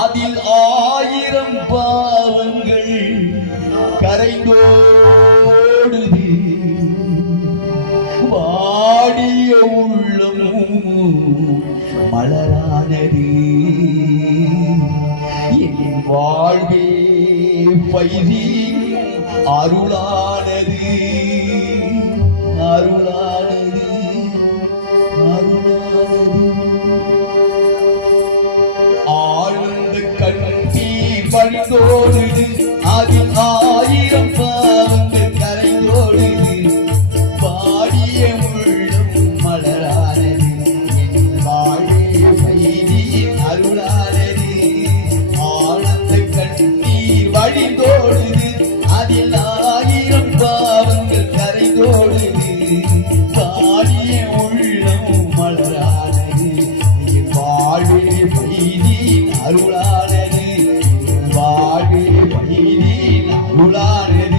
அதில் 1000 பாவங்கள் கரைந்தோடுது. வாடிய உள்ளமும் மலரானது. என் வாழ்வே பைதி அருளானது. அருளானது. ஆழ்ந்த கண்ணீர் வழிந்தோடுது. அதில் 1000 பாவங்கள் கரைந்தோடுது. பாடிய உள்ளம் மலரானது. என் வாழ்வே பைதி அருளானது. ஆழ்ந்த கண்ணீர் வழிந்தோடுது. அதில் 1000 பாவங்கள் கரைந்தோடுது. பாடிய உள்ளம் மலரானது. என் வாழ்வே பைதி அருளானது. வாழ்வே பைதி அருளானது.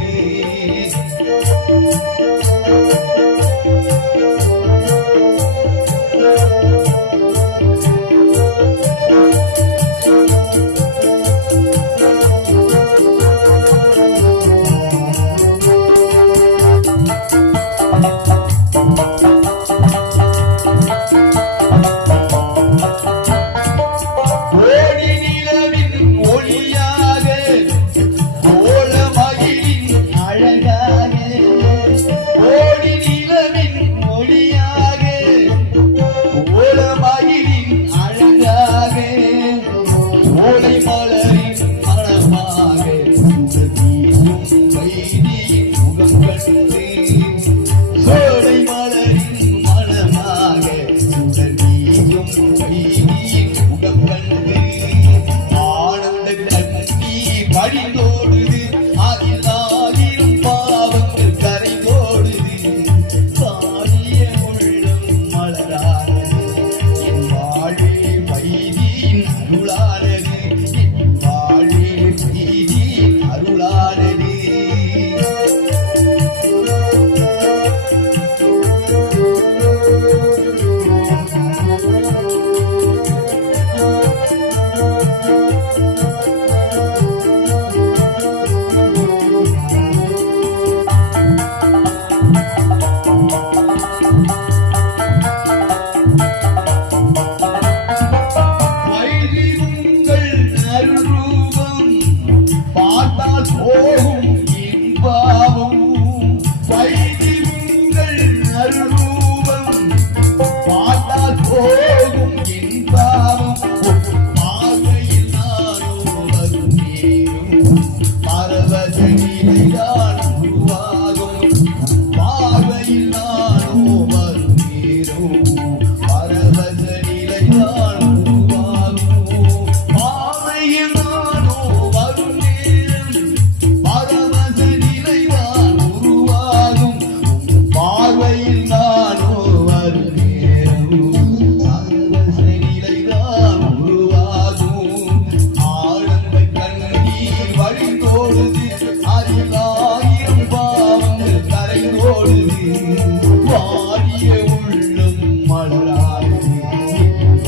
வாடிய உள்ளம் மலரானது.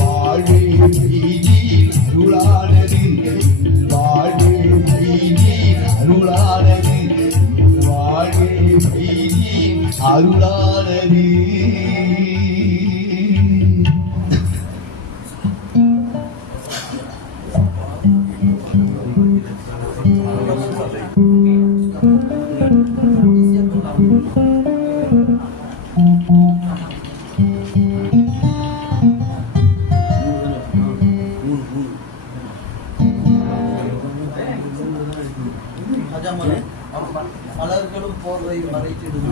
வாழ்வே பைதி அருளானது. வாழ்வே பைதி அருளானது. வாழ்வே பைதி அருளானது. மலர்களும் போர்வை மறைத்திடும்